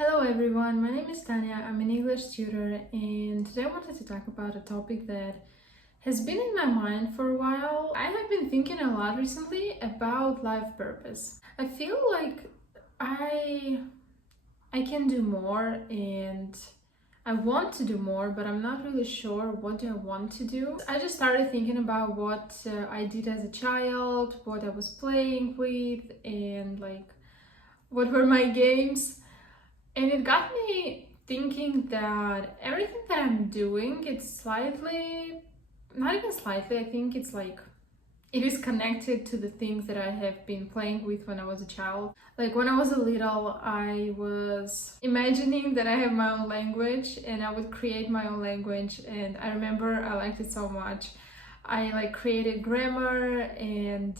Hello everyone, my name is Tanya. I'm an English tutor, and today I wanted to talk about a topic that has been in my mind for a while. I have been thinking a lot recently about life purpose. I feel like I can do more and I want to do more, but I'm not really sure what do I want to do. I just started thinking about what I did as a child, what I was playing with, and like what were my games. And it got me thinking that everything that I'm doing, it's slightly, not even slightly, I think it's like, it is connected to the things that I have been playing with when I was a child. Like when I was a little, I was imagining that I have my own language and I would create my own language. And I remember I liked it so much. I like created grammar and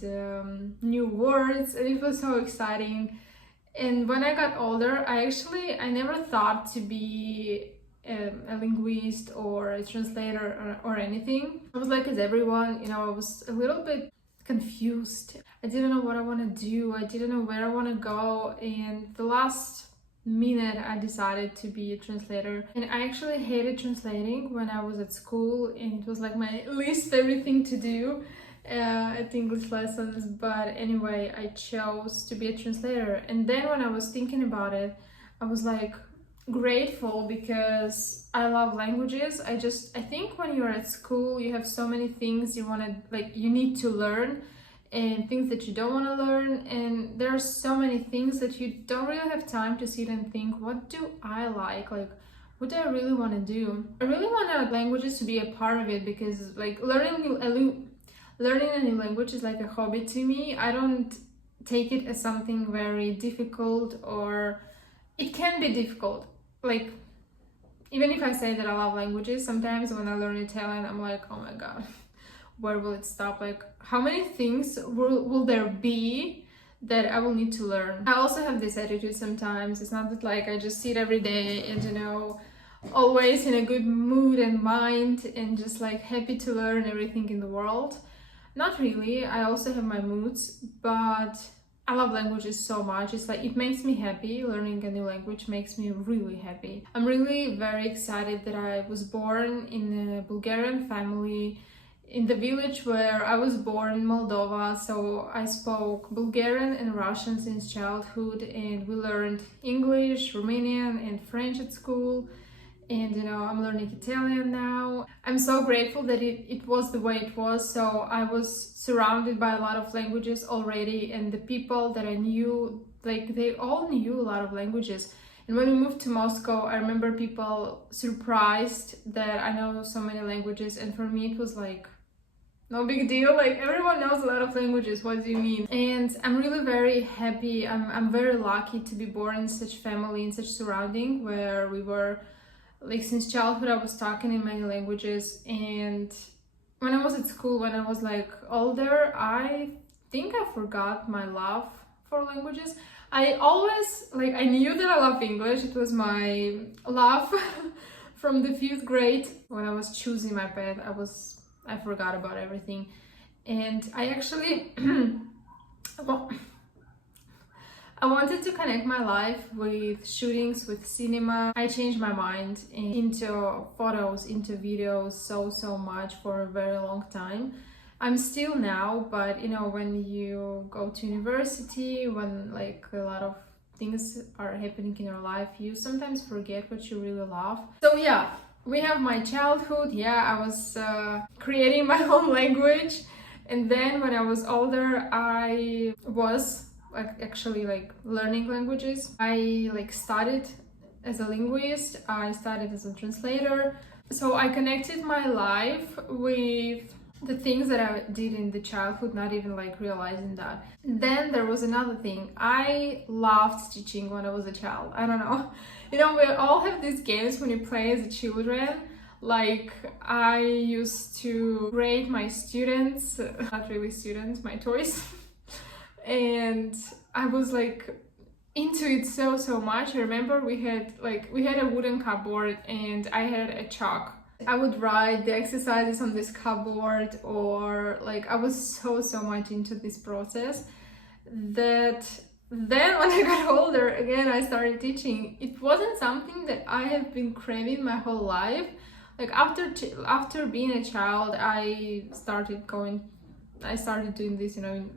new words, and it was so exciting. And when I got older, I never thought to be a linguist or a translator or anything. I was like as everyone, I was a little bit confused. I didn't know what I want to do. I didn't know where I want to go. And the last minute, I decided to be a translator. And I actually hated translating when I was at school, and it was like my least favorite thing to do at English lessons. But anyway, I chose to be a translator. And then when I was thinking about it, I was like grateful because I love languages. I think when you're at school, you have so many things you need to learn, and things that you don't want to learn, and there are so many things that you don't really have time to sit and think, what do I like what do I really want to do? I really want languages to be a part of it, because like learning a new language is like a hobby to me. I don't take it as something very difficult, or it can be difficult. Like, even if I say that I love languages, sometimes when I learn Italian, I'm like, oh my god, where will it stop? Like, how many things will there be that I will need to learn? I also have this attitude sometimes. It's not that like I just sit every day and always in a good mood and mind and just like happy to learn everything in the world. Not really. I also have my moods, but I love languages so much. It's like, it makes me happy. Learning a new language makes me really happy. I'm really very excited that I was born in a Bulgarian family in the village where I was born in Moldova. So I spoke Bulgarian and Russian since childhood, and we learned English, Romanian, and French at school. And I'm learning Italian now. I'm so grateful that it was the way it was. So I was surrounded by a lot of languages already, and the people that I knew, like, they all knew a lot of languages. And when we moved to Moscow, I remember people surprised that I know so many languages, and for me it was like, no big deal, like everyone knows a lot of languages, what do you mean? And I'm really very happy. I'm very lucky to be born in such family, in such surrounding, where we were like, since childhood I was talking in many languages. And when I was at school, when I was like older, I think I forgot my love for languages. I always I knew that I love English. It was my love from the 5th grade. When I was choosing my path, I forgot about everything. And I actually well, I wanted to connect my life with shootings, with cinema. I changed my mind into photos, into videos so much for a very long time. I'm still now, but when you go to university, when like a lot of things are happening in your life, you sometimes forget what you really love. So yeah, we have my childhood. Yeah, I was creating my own language. And then when I was older, I was actually learning languages. I studied as a linguist. I studied as a translator. So I connected my life with the things that I did in the childhood, not even realizing that. Then there was another thing. I loved teaching when I was a child. I don't know. We all have these games when you play as a children. Like, I used to grade my students, not really students, my toys. And I was into it so much. I remember we had a wooden cupboard, and I had a chalk. I would write the exercises on this cupboard, or I was so much into this process that then when I got older, again, I started teaching. It wasn't something that I have been craving my whole life. Like after being a child, I started doing this, you know,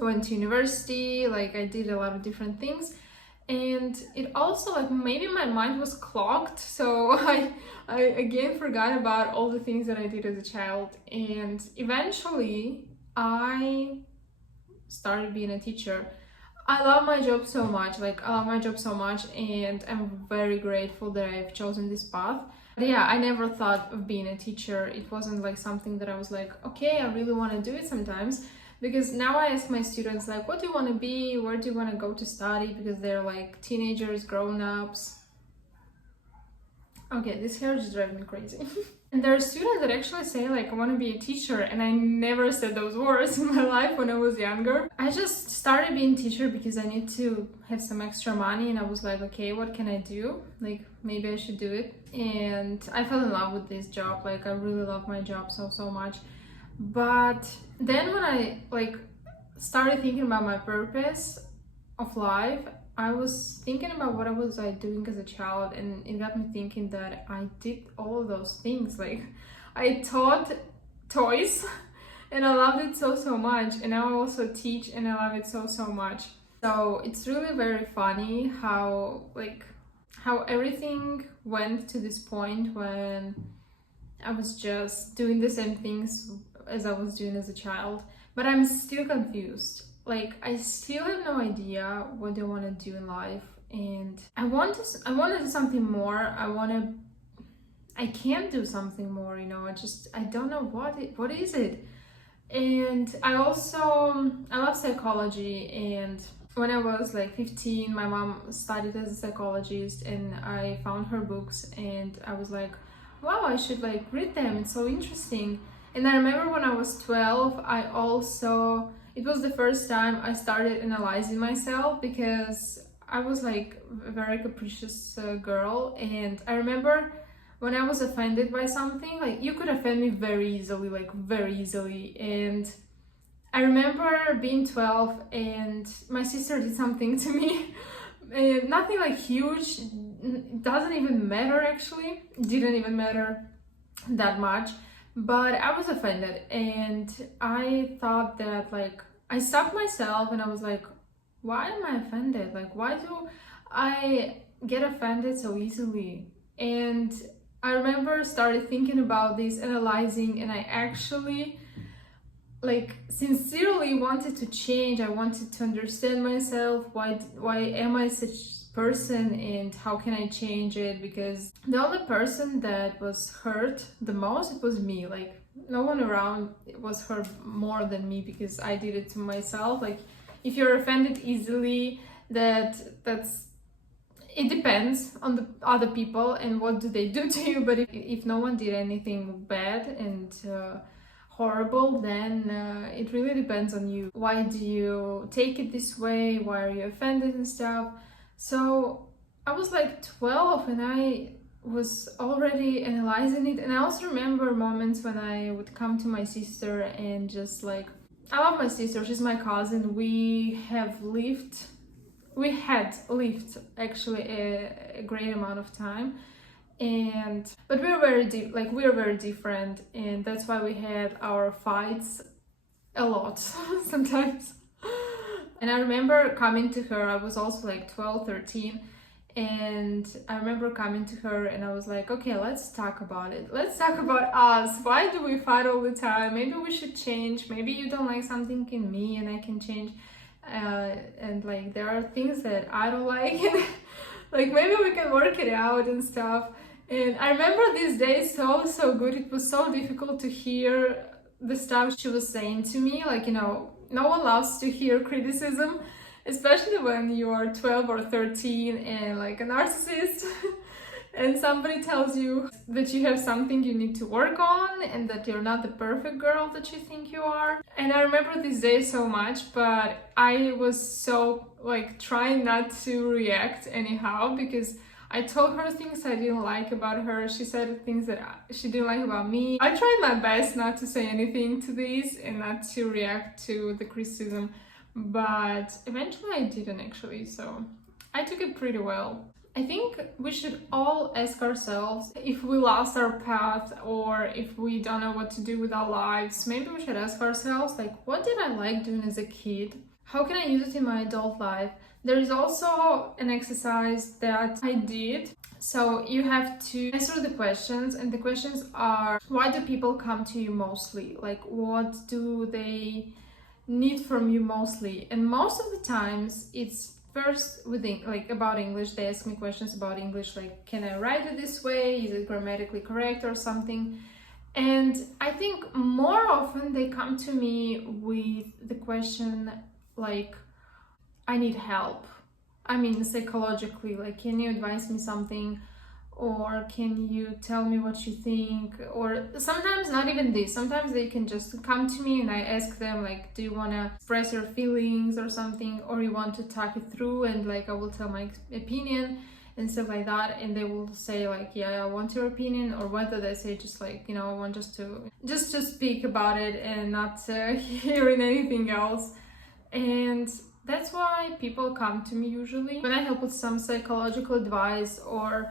I went to university, like I did a lot of different things. And it also, like, maybe my mind was clogged, so I again forgot about all the things that I did as a child. And eventually I started being a teacher. I love my job so much, and I'm very grateful that I've chosen this path. But yeah, I never thought of being a teacher. It wasn't like something that I was like, okay, I really want to do it sometimes. Because now I ask my students, like, what do you want to be? Where do you want to go to study? Because they're like teenagers, grown-ups. Okay, this hair just drives me crazy. And there are students that actually say, like, I want to be a teacher, and I never said those words in my life when I was younger. I just started being a teacher because I need to have some extra money, and I was like, okay, what can I do? Like, maybe I should do it. And I fell in love with this job. Like, I really love my job so much. But then when I, like, started thinking about my purpose of life, I was thinking about what was I doing as a child, and it got me thinking that I did all of those things. Like, I taught toys and I loved it so much, and now I also teach and I love it so much. So it's really very funny how everything went to this point when I was just doing the same things as I was doing as a child, but I'm still confused. Like, I still have no idea what I want to do in life, and I want to do something more. I can't do something more, you know. I don't know what is it. And I love psychology, and when I was like 15, my mom studied as a psychologist, and I found her books, and I was like, wow, I should like read them. It's so interesting. And I remember when I was 12, it was the first time I started analyzing myself, because I was like a very capricious girl. And I remember when I was offended by something, like, you could offend me very easily. And I remember being 12 and my sister did something to me. And nothing like huge, it doesn't even matter actually, it didn't even matter that much. But I was offended, and I thought that, like, I stopped myself and I was like, why am I offended? Like, why do I get offended so easily? And I remember started thinking about this, analyzing, and I actually, like, sincerely wanted to change. I wanted to understand myself. Why am I such person, and how can I change it? Because the only person that was hurt the most, it was me. Like, no one around was hurt more than me, because I did it to myself. Like, if you're offended easily, that's it depends on the other people and what do they do to you. But if no one did anything bad and horrible, then it really depends on you. Why do you take it this way? Why are you offended and stuff? So I was like 12 and I was already analyzing it. And I also remember moments when I would come to my sister and just like, I love my sister, she's my cousin. We had lived actually a great amount of time. But we were very different, and that's why we had our fights a lot sometimes. And I remember coming to her, I was also like 12, 13, and I remember coming to her and I was like, okay, let's talk about it. Let's talk about us. Why do we fight all the time? Maybe we should change. Maybe you don't like something in me and I can change. And like, there are things that I don't like. Like, maybe we can work it out and stuff. And I remember these days so good. It was so difficult to hear the stuff she was saying to me. Like, you know, no one loves to hear criticism, especially when you are 12 or 13 and like a narcissist and somebody tells you that you have something you need to work on and that you're not the perfect girl that you think you are. And I remember these days so much, but I was so like trying not to react anyhow, because I told her things I didn't like about her. She said things that she didn't like about me. I tried my best not to say anything to these and not to react to the criticism. but eventually I didn't actually, so I took it pretty well. I think we should all ask ourselves if we lost our path or if we don't know what to do with our lives. Maybe we should ask ourselves, like, what did I like doing as a kid? How can I use it in my adult life? There is also an exercise that I did. So you have to answer the questions, and the questions are, why do people come to you mostly? Like, what do they need from you mostly? And most of the times it's first within, like, about English. They ask me questions about English, like, can I write it this way? Is it grammatically correct or something? And I think more often they come to me with the question like, I need help. I mean, psychologically, like, can you advise me something? Or can you tell me what you think? Or sometimes not even this. Sometimes they can just come to me and I ask them, like, do you want to express your feelings or something? Or you want to talk it through, and like I will tell my opinion and stuff like that. And they will say like, yeah, I want your opinion. Or whether they say just like, you know, I want just to speak about it and not hearing anything else. And that's why people come to me usually when I help with some psychological advice, or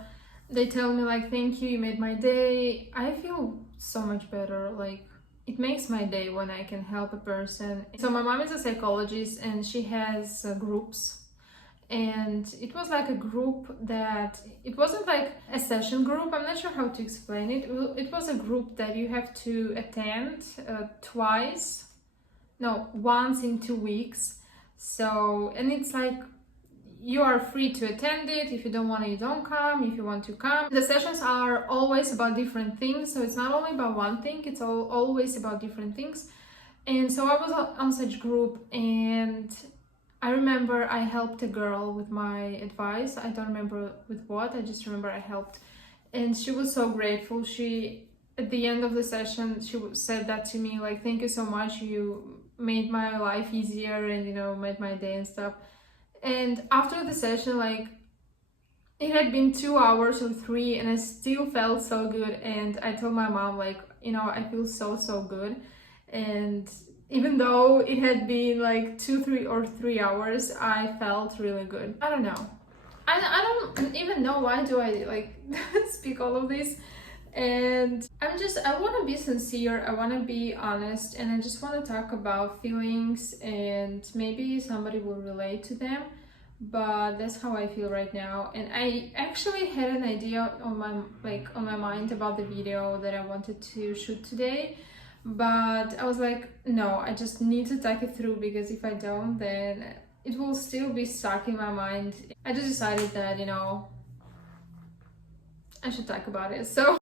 they tell me like, thank you, you made my day. I feel so much better. Like, it makes my day when I can help a person. So my mom is a psychologist and she has groups, and it was like a group that, it wasn't like a session group, I'm not sure how to explain it. It was a group that you have to attend once in 2 weeks. So, and it's like, you are free to attend it. If you don't want to, you don't come. If you want to come. The sessions are always about different things. So it's not only about one thing, it's always about different things. And so I was on such group, and I remember I helped a girl with my advice. I don't remember with what, I just remember I helped. And she was so grateful. She, at the end of the session, she said that to me, like, thank you so much. You made my life easier and, you know, made my day and stuff. And after the session, like, it had been 2 hours or 3, and I still felt so good. And I told my mom, like, you know, I feel so good. And even though it had been like 3 hours, I felt really good. I don't know. I don't even know why do I like speak all of this. And I want to be sincere, I want to be honest, and I just want to talk about feelings, and maybe somebody will relate to them, but that's how I feel right now. And I actually had an idea on my mind about the video that I wanted to shoot today, but I was like, no, I just need to talk it through, because if I don't, then it will still be stuck in my mind. I just decided that, you know, I should talk about it. So